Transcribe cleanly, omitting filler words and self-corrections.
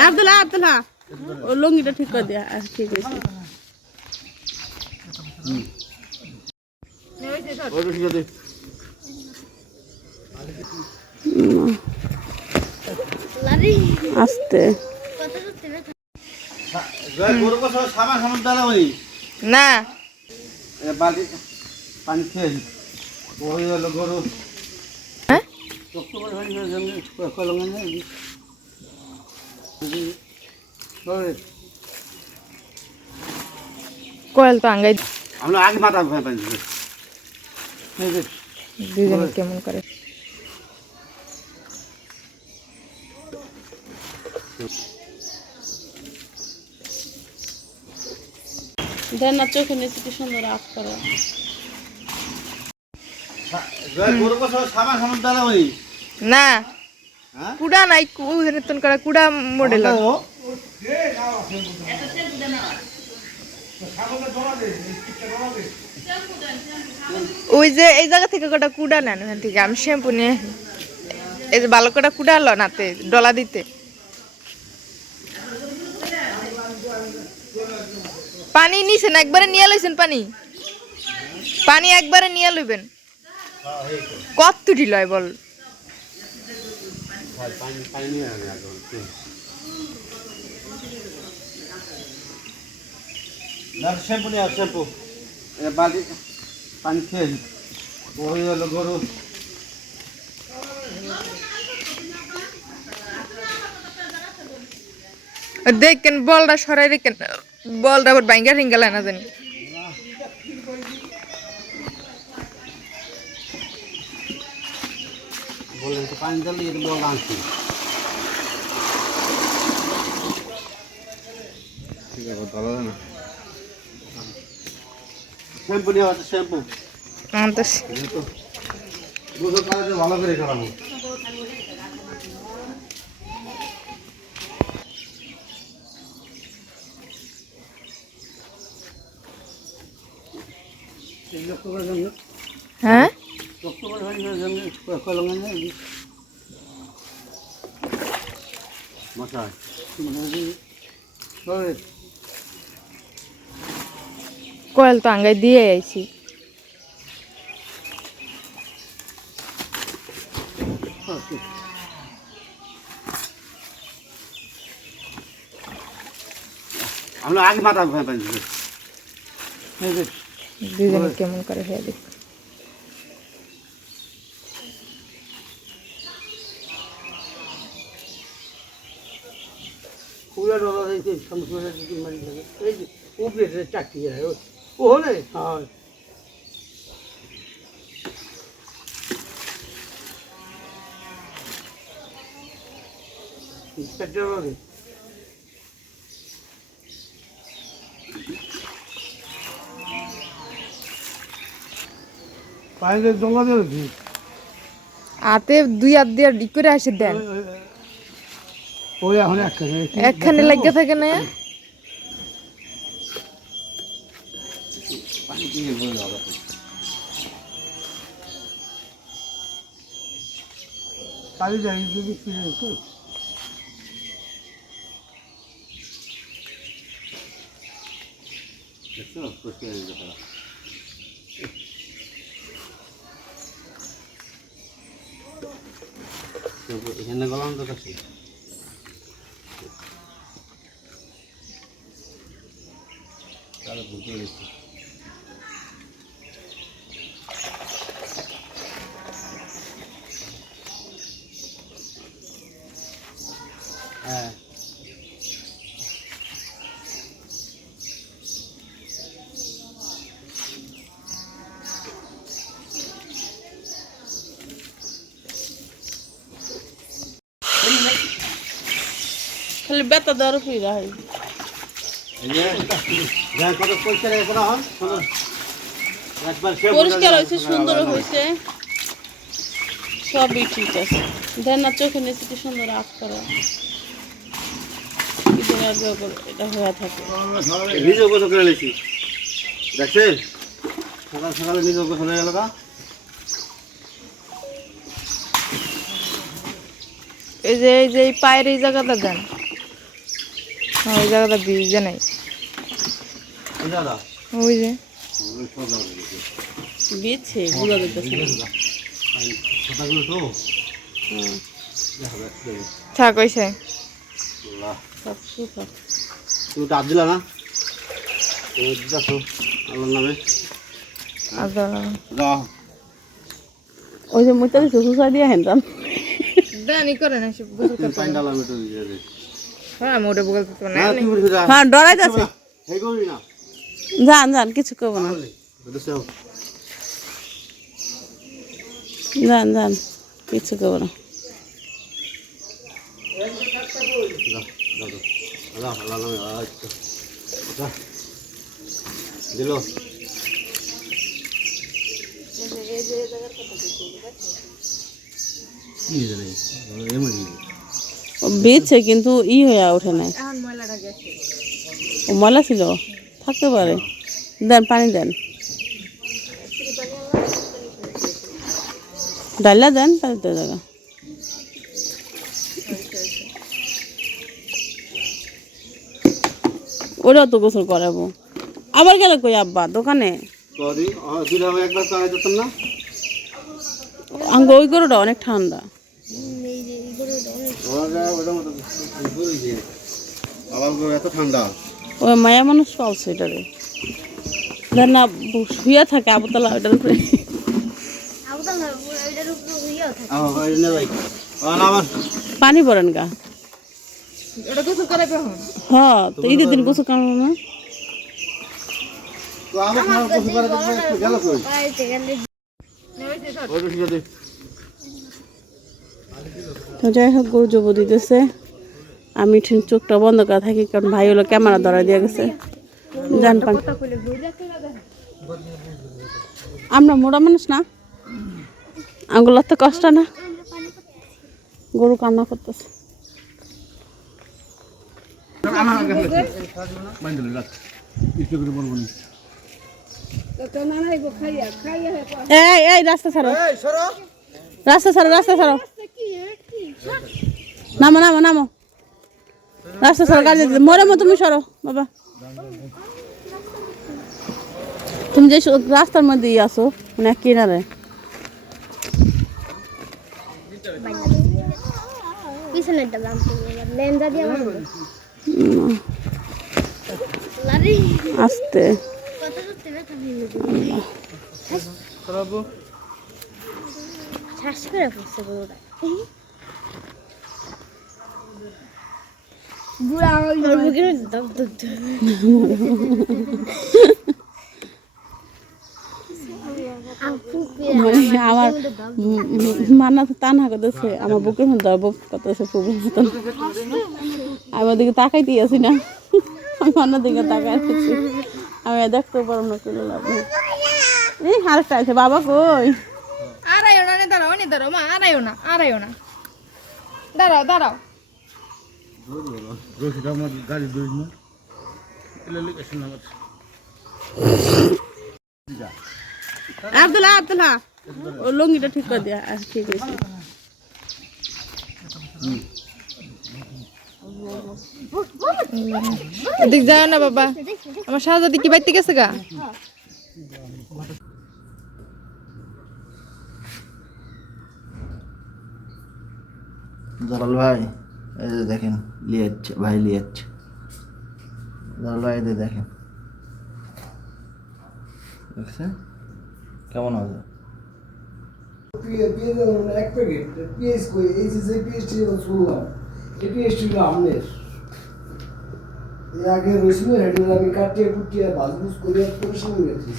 আব্দুল্লাহ আব্দুল্লাহ ও লুঙ্গিটা ঠিক করে দিয়া ঠিক আছে আস্তে না পানি খেয়ে ওই হলো গরু কোয়েল তো আঙ্গাই আমরা আগে মাথা পানি দুজনে কেমন করে দেন না চোখে নিচে কি সুন্দর আঁক করে না কুড়া নাই নতুন করে কুড়া মডেল ওই যে এই জায়গা থেকে কটা কুড়া নেন ওখান থেকে আমি শ্যাম্পু নিয়ে এই যে ভালো কটা কুড়া হলো নাতে ডলা দিতে পানি নিছেন একবারে নিয়ে লইছেন পানি পানি একবারে নিয়ে লইবেন কত তুটি লয় বল শ্যাম্পু নিয়ে শ্যাম্পু বালতি পানি খেয়ে ওই হলো গরু দেখেন বলটা সরাই দেখেন বলটা আবার বাইঙ্গা রিঙ্গাল না জানি বললেন তো পানি জল দিয়ে বল আনছি ঠিক আছে ভালো না শ্যাম্পু নিয়ে আসছে শ্যাম্পু আনতেছি দুধ কাজে ভালো করে খারাপ হ্যাঁ কোয়েল তো আঙ্গাই দিয়ে আইছি আমরা আগে মাথা পানি দুজনে কেমন করে হয়ে দেখ পুরা ডলা দিয়েছে সমুদ্রের দিকে মারি থাকে এই যে উপরে চাকরি যায় ও হলে হ্যাঁ পেট্রোল পায়ে জঙ্গা দিয়ে আতে দুই হাত দিয়ে ডি করে আসে দেন ওই এখন একখানে লাগিয়ে থাকে না কালি যাই যদি ফিরে তো এখানে গলাম তো কাছে তাহলে বুঝতে পেরেছি হ্যাঁ খালি বেতা দেওয়ার ফিরা হয় পরিষ্কার হয়েছে সুন্দর হয়েছে সবই ঠিক আছে দেন না চোখে নিচে কি সুন্দর আঁক করা এটা হয়ে থাকে নিজেও কত করে নিয়েছি দেখছেন সকাল সকালে নিজে চলে গেল কা এই যে এই পায়ের এই জায়গাটা দেন, হ্যাঁ ওই জায়গাটা ভিজে নাই, দাদা ওই যে বিয়েছে বুঝা যেতেছে কথাগুলো তো থাক কইছে সব সুখা তুমি ডাব দিলা না তুমি দিতেছো আল্লাহর নামে আদা যা ওই যে মুইতা দিছে সুসা দিয়া হেনতাম দানি করে না সব গোসল করতে পানি ডালা মেটো দিয়ে দে হ্যাঁ আমি ওটা বলতে তো না না তুমি বলে যা হ্যাঁ ডরাইতাছে হেই করবি না যান যান কিছু করব না বুঝছো যান যান কিছু করব না যা আল্লাহর নামে আচ্ছা যা দিলো কি রে এমনি বিয়েছে কিন্তু হয়ে ওঠে নাই এখন ময়লাটা গেছে ও ময়লা ছিল থাকতে পারে দেন পানি দেন ডাইলা দেন তাহলে তো জায়গা ওরাও তো গোসল করাবো আবার গেলে কই আব্বা দোকানে কদি দিলে আমি একবার চালাই দিতাম না আঙ্গ ওই গরুটা অনেক ঠান্ডা আবার এত ঠান্ডা ওই মায়া মানুষ পালছে এটারে দেন না শুয়ে থাকে আবতলা ওইটার উপরে পানি পড়েন গা এটা গোসল করাবে এখন হ্যাঁ তো ঈদের দিন গোসল কামাবো না তো যাই হোক গরু জব দিতেছে আমি ঠিক চোখটা বন্ধ করা থাকি কারণ ভাই হলো ক্যামেরা ধরা দিয়ে গেছে জান পান আমরা মোড়া মানুষ না আঙ্গুলার তো কষ্ট না গরু কান্না করতেছে এই এই রাস্তা ছাড়ো রাস্তা ছাড়ো রাস্তা ছাড়ো নামো নামো নামো রাস্তা ছাড়ো গাড়ি যেতে মরে মো তুমি সরো বাবা তুমি যে রাস্তার মধ্যেই আসো মানে কিনারে আস্তে মানে আমার মানা তো টানা করতেছে আমার বুকের মধ্যে দরব করতেছে প্রভুর মতন আমি ওদিকে তাকাইতে আছি না আমি অন্য দিকে তাকাই আছি আমি দেখতেও পারব না কোনো লাভ নেই এই আরেকটা আছে বাবা কই আড়াইও না দাঁড়াও নি দাঁড়াও মা আড়াইও না দাঁড়াও দাঁড়াও গাড়ি দৌড় না আব্দুল্লাহ আব্দুল্লাহ ও লুঙ্গিটা ঠিক করে দিয়া ঠিক আছে ওদিক যাও না বাবা আমার শাহজাদি কি বাইতে গেছে গা জালাল ভাই এই যে দেখেন লিয়াচ্ছে ভাই লিয়াচ্ছে জালাল ভাই এই যে দেখেন দেখছেন কেমন হবে এক প্যাকেট পিএস কই এই যে পিএসটি শুনলাম এই পিএসটি হলো আমনের আগে রসুনের হেডুল আমি কাটিয়ে কুটিয়ে ভাজবুজ করে পরিশ্রম রেখেছি